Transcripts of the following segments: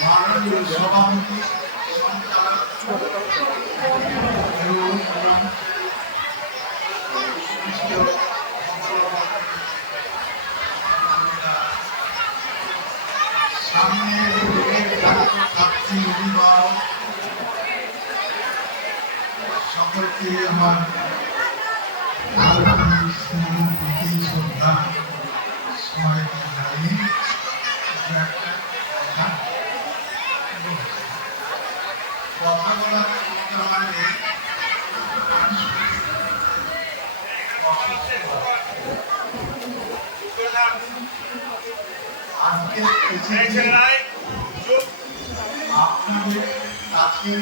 মাননীয় সভাপতি সামনে সকলকে আমার আন্তরিক শ্রদ্ধা দু একটা কথা বলছি। কথা বলার ক্ষমতা মানে আজকে এসেছি আপনাদের কাছে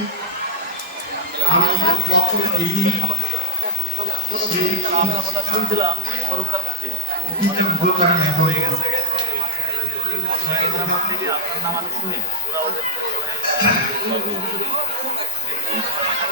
আমি দিন সেই শুনছিলাম গেছে নাম আমি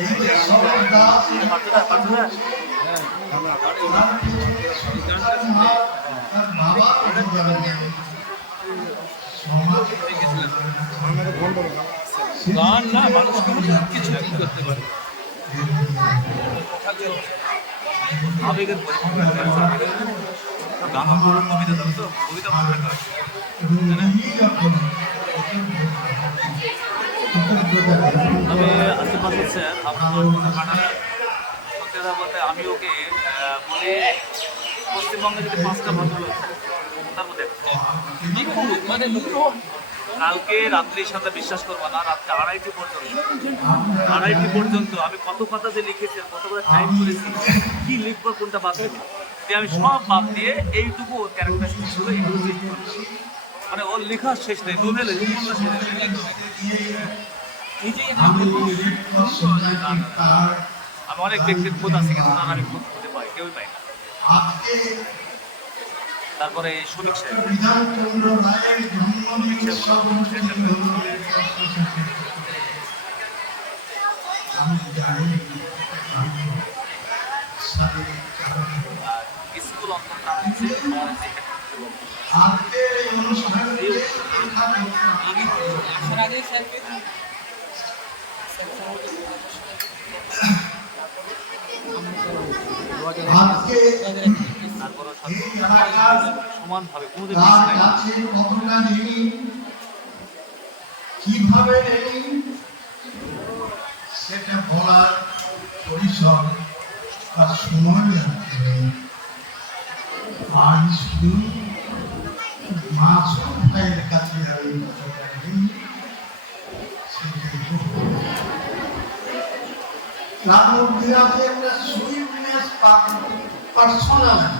এই যে। সমাজে গান না মানুষ কিছু কি করতে পারে আবেগের গান কবিতা তো কবিতা মনে রাখা তবে করে, আশীর্বাদ স্যার আপনার কথা বলতে আমি ওকে বলি পশ্চিমবঙ্গে যদি পাঁচটা ভদ্রলোক থাকে, তার মধ্যে মানে কালকে রাত্রির সাথে বিশ্বাস করব না রাত্রে আড়াইটি পর্যন্ত আড়াইটি পর্যন্ত আমি কত কথা যে লিখেছি কত করে টাইম করেছি কি লিখব কোনটা বাদ দেবো? আমি সব বাদ দিয়ে এইটুকু ওর ক্যারেক্টার ছিল এইটুকু মানে ওর লেখা শেষ নেই নোভেলে শেষ নেই। নিজেই আমি অনেক ব্যক্তির খোঁজ আছে কিন্তু তার আমি খোঁজ খুঁজে পাই কেউই পাই না। তারপরে সুমিক সাহেব সমানভাবে কোনোদিন কার মিস নাই। কতটা নেই। কীভাবে নেই? সেটা বলার পরিসর বা সময় নেই। শুধু মা ভাইয়ের কাছে আমি কতটা নেই। তার মধ্যে আছে একটা সুইটনেস পার্সোনালিটি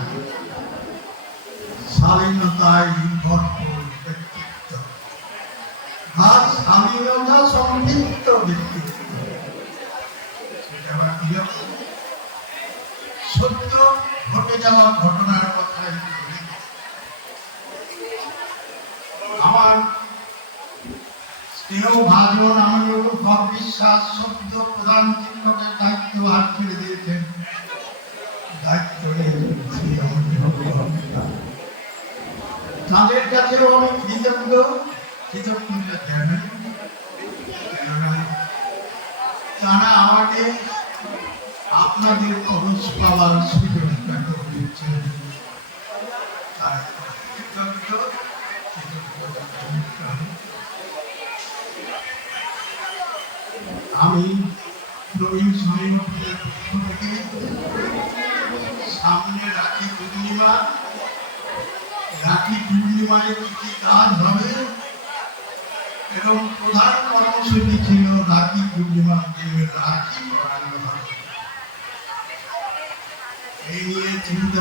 স্বাধীনতায় ভরপুর ব্যক্তিত্ব। আর স্বাধীনতা সমৃদ্ধ ব্যক্তিত্ব? সত্য ঘটে যাওয়া ঘটনার কথা আমার স্নেহ ভাজন আমি অনুভব বিশ্বাস সদ্য প্রধান শিক্ষকের দায়িত্ব ছেড়ে দিয়েছেন দায়িত্ব নিয়েছি আমার ভগবান। তাদের কাছেও আমি কৃতজ্ঞ কৃতজ্ঞতা জানাই তারা আমাকে আপনাদের পাওয়ার কৃতজ্ঞ। আমি স্বামী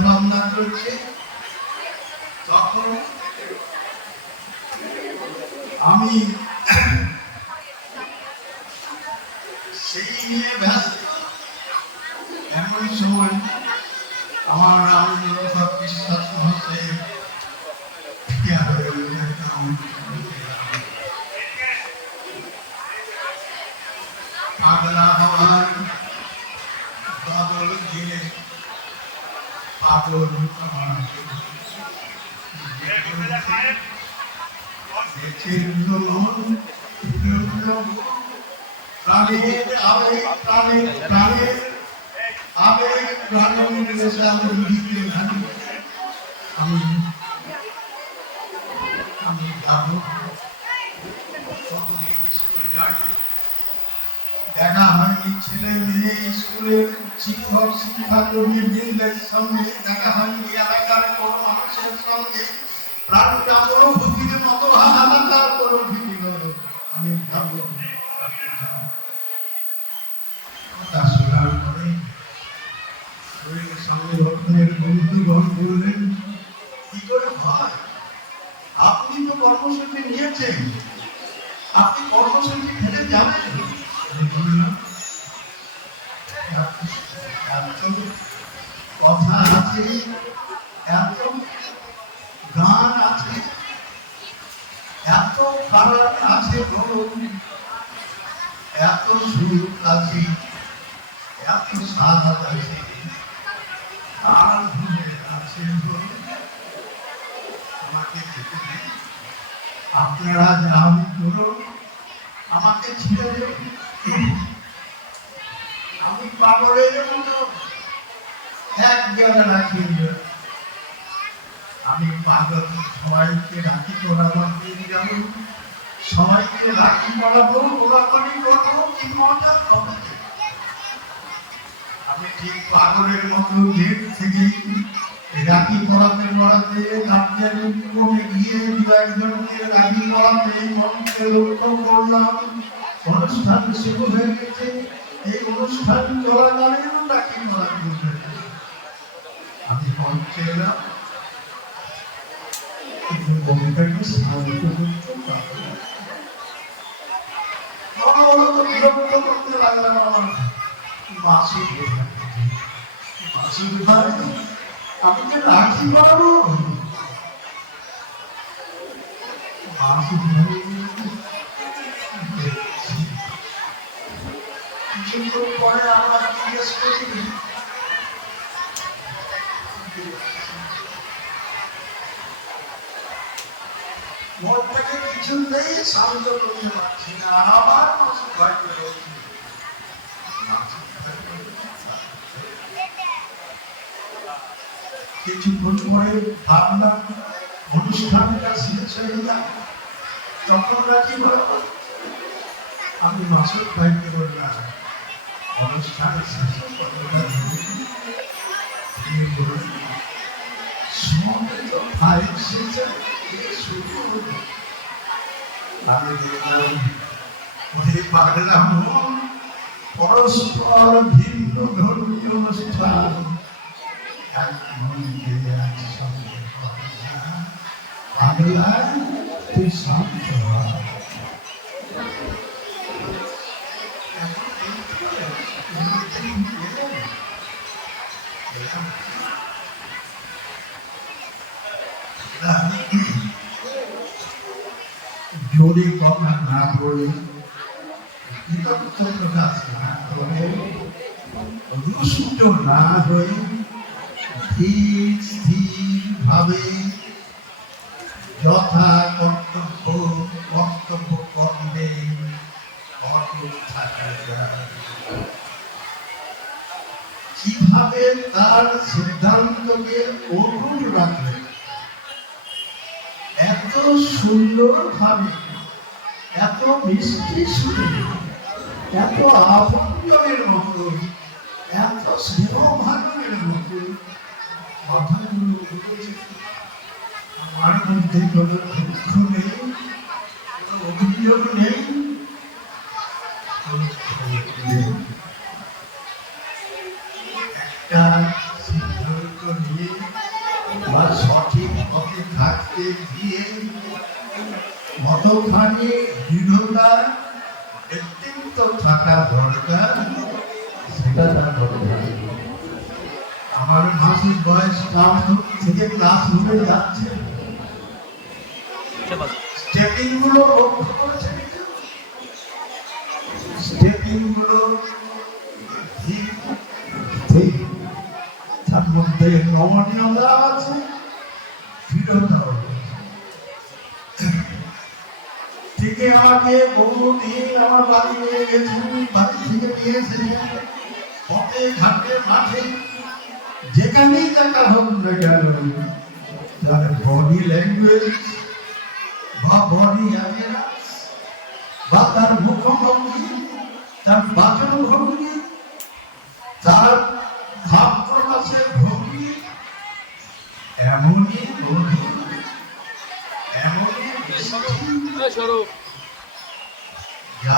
ভাবনা চলছে তখন আমি সেই নিয়ে ব্যস্ত। এমন সময় আমার রামচন্দ্র বিশ্বাস মহাশয় ছেলে মেয়ে সঙ্গে দেখা হয়নি এলাকার কোনো মানুষের সঙ্গে। প্রাণটা অনুভূতির মতো হাহাকার অনুভূতি হলো আমি ভাবো কথা শোনার পরে শরীরের সামনে রত্নের বন্ধুগণ বললেন কি করে হয় আপনি তো কর্মসূচি নিয়েছেন আপনি কর্মসূচি ফেলে যাবেন আমি বললাম, এত কথা আছে এত গান আছে এত খারাপ আছে ধরুন এত সুর আছে এত সাদা আছে আর ভুলে আছে ধরুন আমাকে যেতে দিন। আপনারা যান করুন আমি আমি পাগল সবাইকে রাখি পড়াবো নিয়ে যাব সবাইকে রাখি পড়াবো ওরাপানি করব কি মজা হবে আমি ঠিক পাগলের মতো গেট থেকে রাখি পড়াতে পড়াতে গার্জিয়ান কমে গিয়ে দু একজনকে রাখি পড়াতে মনকে লক্ষ্য করলাম। অনুষ্ঠান শুরু হয়ে গেছে এই অনুষ্ঠান চলাকালীন রাখি পড়া করতে আমি মঞ্চে এলাম কবিতাকে স্বাগত করতে বিরক্ত করতে লাগলাম আমার মাসি মাসি ভাই আমি যে রাখি পারব মাসি কিছুক্ষণ পরে আবার জিজ্ঞেস করি মন থেকে কিছুতেই শান্ত করতে পারছি না আবার ভয় কিছুক্ষণ পরে ভাবলাম অনুষ্ঠানটা শেষ হয়ে যায় তখন রাজি আমি মাসুদ ভাইকে বললাম অনুষ্ঠান আমি দেখলাম ওই পাগলা মন পরস্পর ভিন্ন ধর্মীয় অনুষ্ঠান এক মন্দিরে জোরে কথা না বলে কৃতজ্ঞ প্রকাশ না করে রুষ্ট না হয়ে ধীর স্থির ভাবে যথা কর্তব্য কর্তব্য কর্মে অটল থাকা যায় কীভাবে তার সিদ্ধান্তকে অটুট রাখবে এত সুন্দর ভাবে এত মিষ্টি সুরে, এত আপনজনের মতো, এত স্নেহ ভাজনের মতো কথাগুলো আমার মধ্যে কোনো অভিযোগ নেই। কতখানি দৃঢ়তা ব্যক্তিত্ব থাকা দরকার। সেটা তার দরকার। আমার মাসের বয়স ক্লাস থেকে ক্লাস রুমে যাচ্ছে। স্টেপিংগুলো লক্ষ্য করেছে স্টেপিংগুলো তার মধ্যে নমনীয়তা আছে দৃঢ়তাও আছে। থেকে আমাকে বহুদিন আমার বাড়ি নিয়ে গেছেন, বাড়ি থেকে নিয়ে এসেছেন। ঘাটে, মাঠে, যেখানেই দেখা হোক না গেল তার বডি ল্যাঙ্গুয়েজ বা বডি বা তার মুখভঙ্গি, তার বাচন ভঙ্গি তার ভাব প্রকাশের ভঙ্গি, এমনই মধুর এমনই স্বরূপ যার বিরুদ্ধে কোনো অভিযোগ নেই।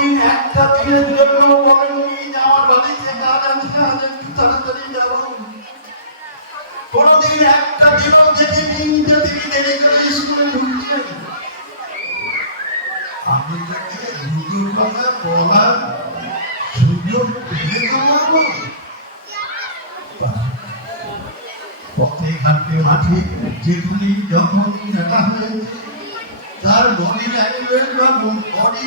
কোনোদিন একটা দিনের জন্য বলেননি যে আমার বাড়ি থেকে আর আজকে আজ তাড়াতাড়ি যাব। কোনোদিন একটা দিনও দেখিনি যে তিনি দেরি করে স্কুলে ঢুকছেন আমি তাকে দুটোর কথা বলার সুযোগ পেলে তো বলব পথে ঘাটে মাঠে যেগুলি যখন দেখা হয়েছে, তার বডি ল্যাঙ্গুয়েজ বা বডি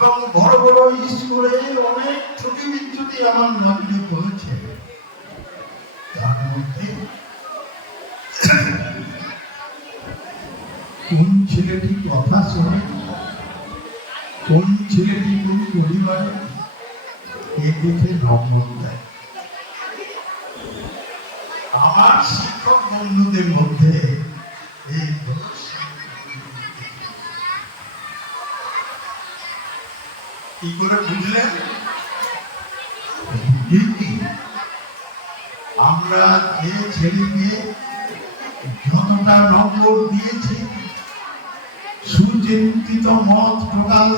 এবং বড় বড় স্কুলে অনেক ছুটি বিচ্ছুটি আমার নজরে পড়েছে। তার মধ্যে কোন ছেলেটি কথা শোনে? কোন ছেলেটি কোন পরিবারে? এ দেখে নম্বর দেয়। আমার শিক্ষক বন্ধুদের মধ্যে এই কি করে বুঝলেন? আমরা যে ছেলেকে যতটা নম্বর দিয়েছি সুচিন্তিত মত প্রকাশ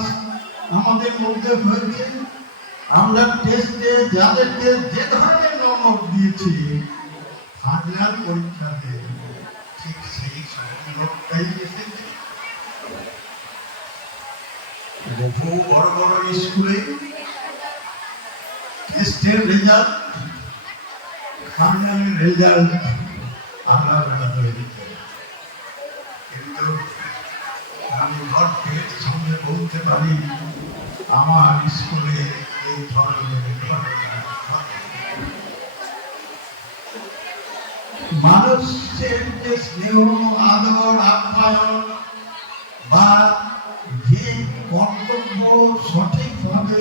আমাদের মধ্যে হয়েছে। আমরা টেস্টে যাদেরকে যে ধরনের নম্বর দিয়েছি ফাইনাল পরীক্ষাতে ঠিক সেই নম্বরটাই এসেছে বহু বড় বড় স্কুলে টেস্টের রেজাল্ট রেজাল্ট আলাদা হয়েছে কিন্তু আমি সঙ্গে বলতে পারি, আমার স্কুলে এই ধরনের মানুষের যে স্নেহ, আদর, আপ্যায়ন বা যে কর্তব্য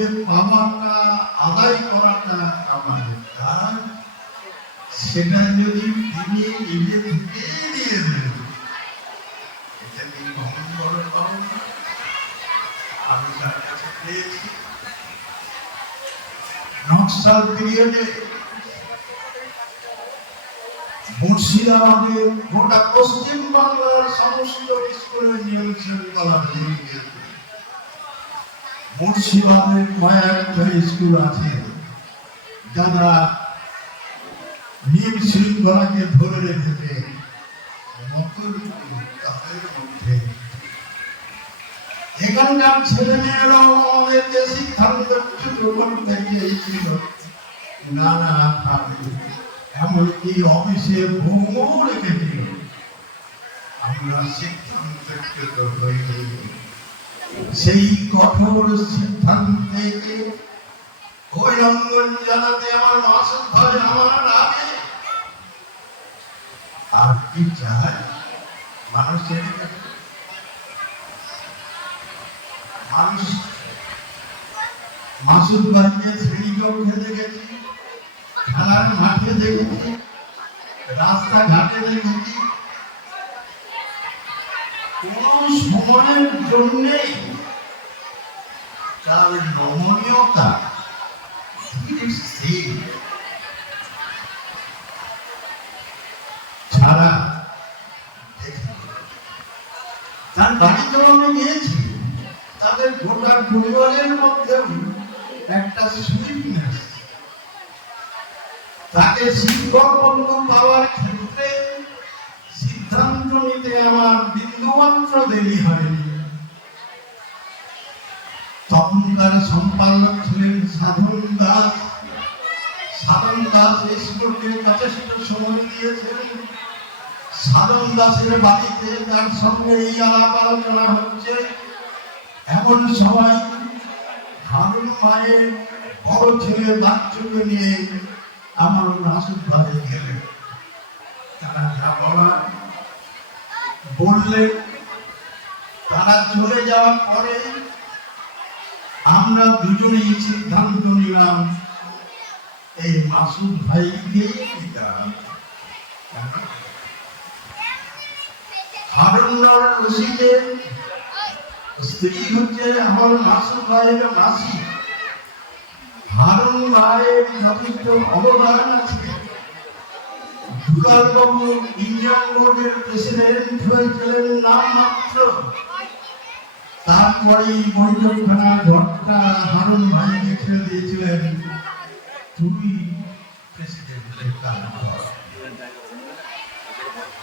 সঠিকভাবে পাওয়াটা আদায় করাটা আমাদের কাজ। সেটা যদি তিনি নিজে থেকেই দিয়ে দেন এটা কি আমি তার কাছে পেয়েছি। নকশাল পিরিয়ডে মুর্শিদাবাদে গোটা পশ্চিম বাংলার সমস্ত স্কুলের শৃঙ্খলা ভেঙে গিয়েছে মুর্শিদাবাদের কয়েকটা স্কুল আছে। যারা নিয়ম শৃঙ্খলাকে ধরে রেখেছে এখানকার ছেলে মেয়েরাও আমাদেরকে সিদ্ধান্ত ছোট থেকে ছিল নানা এমনকি অফিসে ভূমও রেখেছিল। আমরা সিদ্ধান্ত হয়ে সেই কঠোর সিদ্ধান্তে জানাতে আমার আমার আগে আর কি চায় মানুষের মানুষ, মাসুদ ভাইকে শ্রেণীকক্ষে দেখেছি, খেলার মাঠে দেখেছি, রাস্তাঘাটে দেখেছি। কোন সময়ের জন্যেই তার নমনীয়তা ছাড়া তার বাড়িতেও আমি গিয়েছি, তাদের গোটা পরিবারের মধ্যেও একটা সুইটনেস তাকে শিক্ষক পাওয়ার ক্ষেত্রে সিদ্ধান্ত নিতে আমার বিন্দুমাত্র দেরি হয়নি তখনকার সম্পাদক ছিলেন সাধন দাস। সাধন দাস স্কুলকে যথেষ্ট সময় দিয়েছেন। সাধন দাসের বাড়িতে তার সঙ্গে এই আলাপ আলোচনা হচ্ছে। এমন সময় হারুন মায়ের বড় ছেলে বাচ্চাকে নিয়ে আমার নাসুদ ঘরে গেলেন। তারা যা বলার বললে তারা চলে যাওয়ার পরে আমরা দুজনেই সিদ্ধান্ত নিলাম, এই মাসুদ ভাইকে স্ত্রী হচ্ছে আমার মাসুদ ভাইয়ের মাসি। হারুন ভাইয়ের যথেষ্ট অবদান আছে। দুলালবাবু ইন্ডিয়ান বোর্ডের প্রেসিডেন্ট হয়েছিলেন নাম মাত্র তারপরে বৈঠকখানা ঘরটা হারুন ভাইকে ছেড়ে দিয়েছিলেন তুমি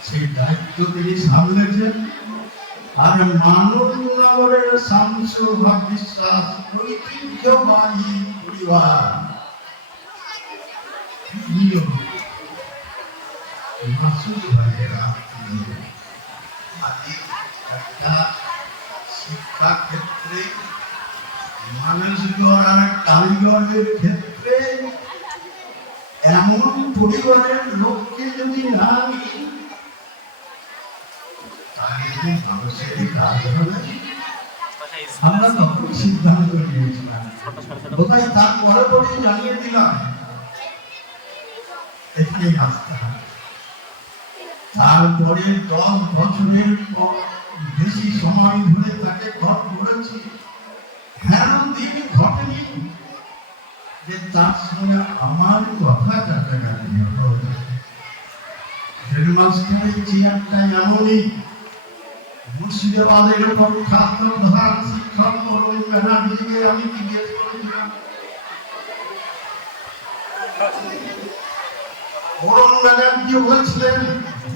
সেই দায়িত্ব তিনি সামলেছেন আর মানবনগরের শামসু ভাব বিশ্বাস ঐতিহ্যবাহী পরিবার মাসুদ ভাইয়ের আজকে একটা শিক্ষা ক্ষেত্রে মানুষগড় আর কারিগরের ক্ষেত্রে এমন পরিবারের লোককে যদি না নিই তাহলে মানুষের কাজ হবে আমরা তখন সিদ্ধান্ত নিয়েছিলাম কোথায় তার পরে জানিয়ে দিলাম। এখানেই আসতে হবে। তারপরে দশ বছরের বেশি সময় ধরে তাকে ঘর করেছি। ঘটেনি? যে তার সঙ্গে আমার কথা কাটাকাটি চেয়ারটা এমনই। মুর্শিদাবাদের উপর শিক্ষক আমি জিজ্ঞেস করেছিলাম। বলছিলেন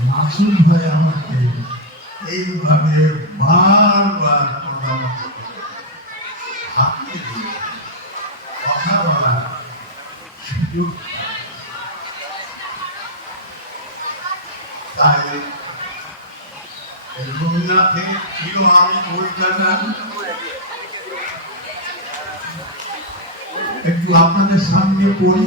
মাসুল ভাই আমাকে এইভাবে বারবার কথা বলা সুযোগ তাই রবীন্দ্রনাথের প্রিয় আমি একটু আপনাদের সামনে পড়ি।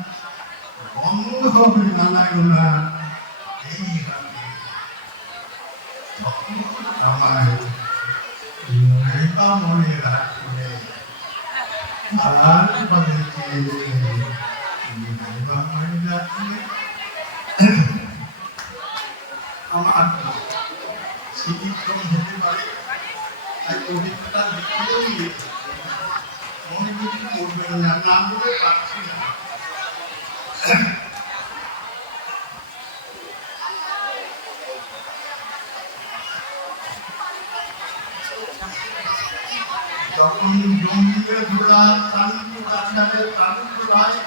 বন্ধ হবে নানা গোনা এইভাবে তখন আমায় নাইবা মনে রাখবে আলার নাইবা মনে রাখবে আমার স্মৃতিক্রম হতে যখন জমিতে ঘোড়া শান্ত রাস্তাতে শান্ত রায়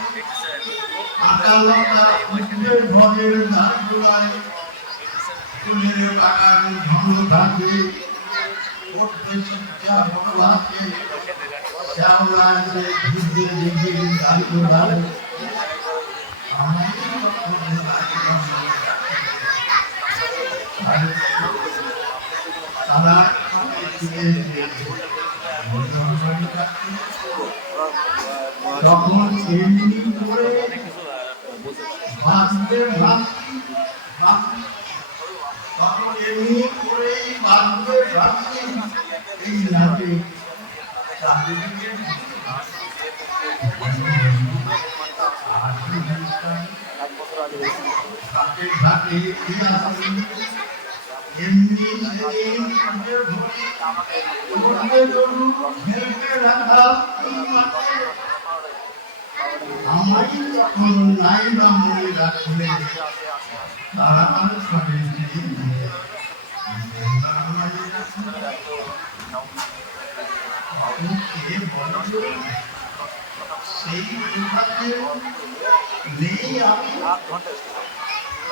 আদালতা উঠে ঘরের ধার গোড়ায় ফুলের বাগান ঘন থাকে তারা তখন এমনি করে ভাবছি ভাবছি তখন এমনি করেই বাঁচবে ভাবছি এই নাটে চারিদিকে ঘাটে ঘাটে আসি আমারই যখন নাই বা মনে রাখলে তারা সবে সেই নেই আমি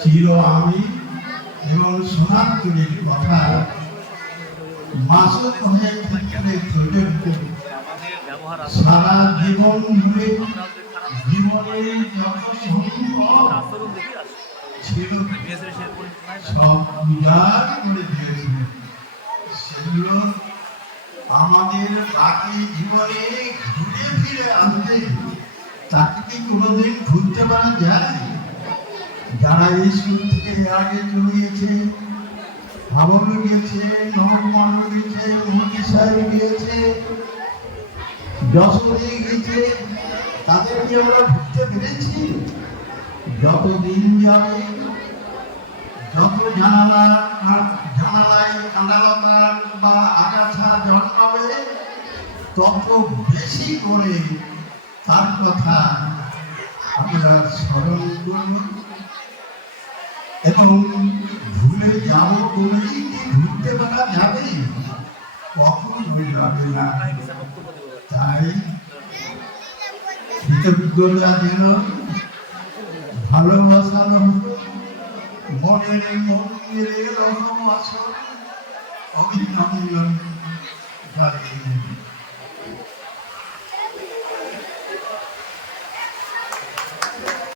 চির আমি এবং সোনান্তরীর কথা মাসে কয়েক ক্ষেত্রে প্রযোজ্য সারা জীবন জুড়ে জীবনের যত ছিল সব করে দিয়েছিল সেগুলো আমাদের বাকি জীবনে কোনোদিন ঘুরতে পারা যায়? যারা এই স্কুল থেকে আগে চলে গেছে ভাবন গিয়েছে নবমান গিয়েছে মোদী সাহেব গিয়েছে যশোরে গিয়েছে তাদেরকে আমরা ঘুরতে পেরেছি? যত দিন যাবে, যত জানালা জানালায় কাঁদালতা বা আগাছা জন্মাবে, তত বেশি করে তার কথা আমরা স্মরণ করব এবং ভুলে যাব বলেই ভুলতে পারা যাবে? কখন যাবে না? তাই কৃতজ্ঞতা যেন ভালোবাসার মনের মন্দিরে আসন অভিনন্দন জানিয়ে